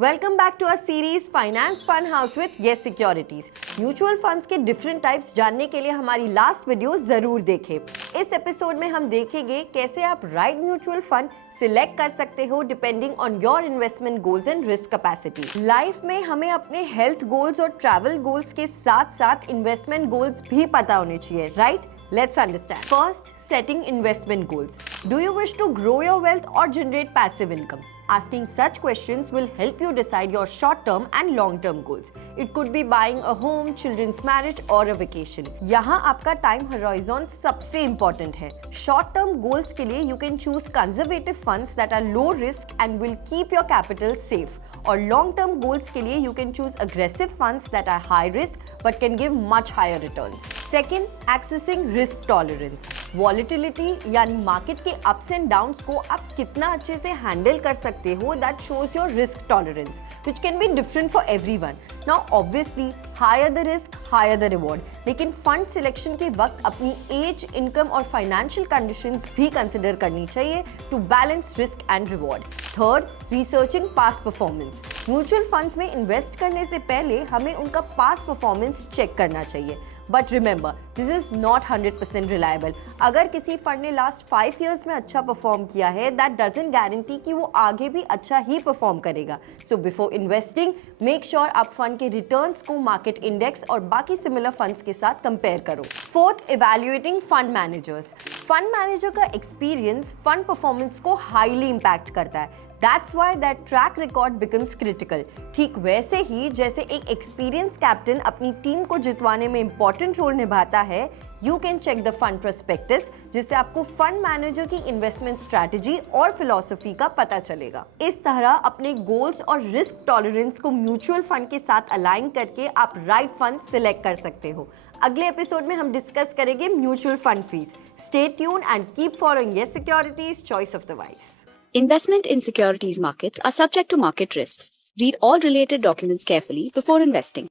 Welcome back to our series finance fun house with Yes Securities. Mutual funds के different types जानने के लिए हमारी लास्ट वीडियो जरूर देखें। इस एपिसोड में हम देखेंगे कैसे आप राइट म्यूचुअल फंड सिलेक्ट कर सकते हो depending on your investment goals and risk capacity. Life में हमें अपने हेल्थ गोल्स और ट्रैवल गोल्स के साथ साथ इन्वेस्टमेंट गोल्स भी पता होने चाहिए, right? Let's understand. First, setting investment goals. Do you wish to grow your wealth or generate passive income? Asking such questions will help you decide your short-term and long-term goals. It could be buying a home, children's marriage or a vacation. यहाँ आपका time horizon सबसे important है. Short-term goals के लिए you can choose conservative funds that are low risk and will keep your capital safe. और long-term goals के लिए you can choose aggressive funds that are high risk but can give much higher returns. Second, accessing risk tolerance. Volatility यानी market के ups and downs को आप कितना अच्छे से हैंडल कर सकते हो, that shows your risk tolerance, which can be different for everyone. Now obviously, higher the risk, higher the reward. लेकिन फंड सिलेक्शन के वक्त अपनी एज, इनकम और फाइनेंशियल कंडीशंस भी कंसिडर करनी चाहिए to balance risk and reward. Third, researching past performance. Mutual funds में invest करने से पहले हमें उनका पास्ट परफॉर्मेंस चेक करना चाहिए। But remember, this is not 100% reliable. अगर किसी फंड ने लास्ट 5 ईयर्स में अच्छा परफॉर्म किया है, दैट डजंट गारंटी कि वो आगे भी अच्छा ही परफॉर्म करेगा। So before investing, make sure आप फंड के रिटर्न्स को मार्केट इंडेक्स और बाकी सिमिलर फंड्स के साथ कंपेयर करो। Fourth, evaluating fund managers. Fund manager का एक्सपीरियंस फंड परफॉर्मेंस को हाईली इंपैक्ट करता है। That's why that track record becomes critical. ठीक वैसे ही जैसे एक एक्सपीरियंस कैप्टन अपनी टीम को जितवाने में इंपॉर्टेंट रोल निभाता है, you can check the fund prospectus, जिससे आपको फंड मैनेजर की इन्वेस्टमेंट स्ट्रैटेजी और फिलॉसफी का पता चलेगा। इस तरह अपने गोल्स और रिस्क टॉलरेंस को म्यूचुअल फंड के साथ अलाइन करके आप राइट फंड सिलेक्ट कर सकते हो। अगले एपिसोड में हम डिस्कस करेंगे mutual fund fees. Stay tuned and keep following yes securities, choice of the wise. Investment in securities markets are subject to market risks. Read all related documents carefully before investing.